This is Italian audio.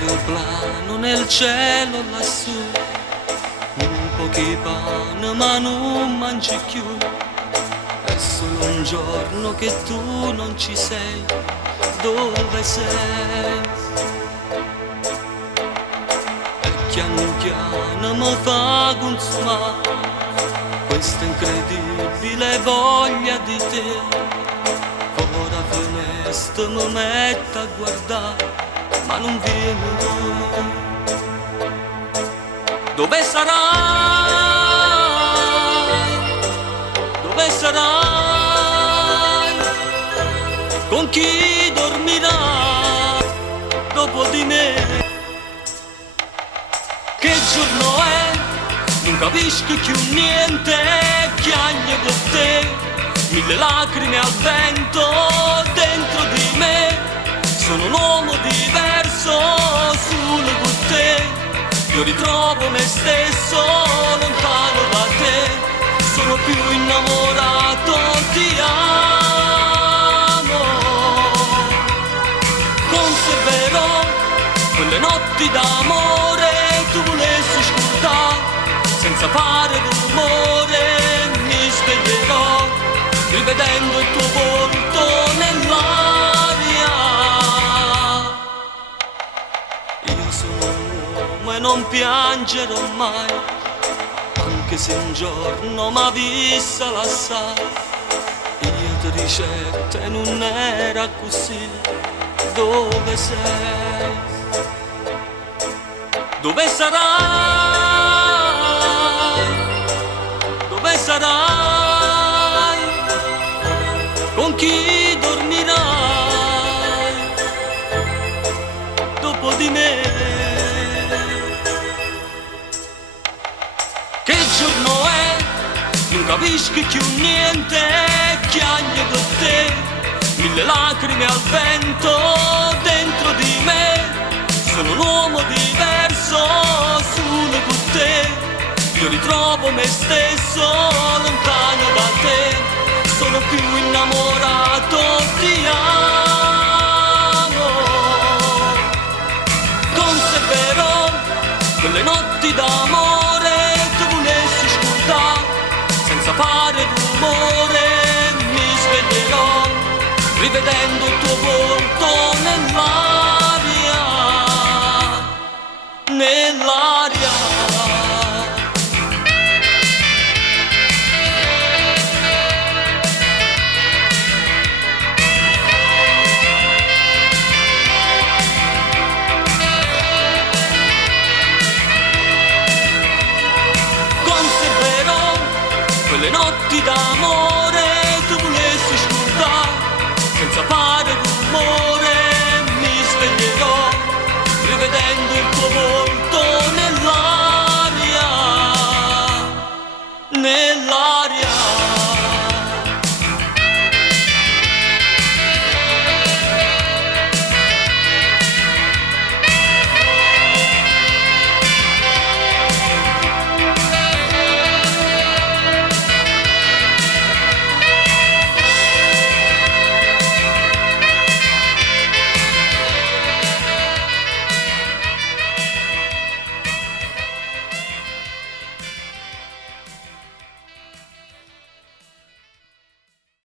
aeroplano nel cielo lassù, un po' di pane ma non mangi più. È solo un giorno che tu non ci sei, dove sei? E piano piano mi fa consumare questa incredibile voglia di te. Ora finestra mi metto a guardare, ma non viene. Dove sarai? Dove sarai? Con chi dormirai dopo di me? Che giorno è? Non capisco più niente, piango per te. Mille lacrime al vento dentro di me. Sono un uomo diverso solo con te. Io ritrovo me stesso lontano da te. Sono più innamorato, ti amo. Conserverò quelle notti d'amore. Tu volessi scordare senza fare rumore. Mi sveglierò rivedendo il tuo volto nell'aria. Io sono un uomo e non piangerò mai, anche se un giorno m'ha vista lassare. Io ti ricetta e non era così. Dove sei? Dove sarai? Dove sarai? Con chi dormirai dopo di me? Che giorno è? Non capisco più niente, piango per te. Mille lacrime al vento dentro di me. Sono un uomo diverso solo con te. Io ritrovo me stesso lontano da te. Sono più innamorato, ti amo. Conserverò quelle notti d'amore. Tu volessi scordare senza fare rumore. Mi sveglierò rivedendo il tuo volto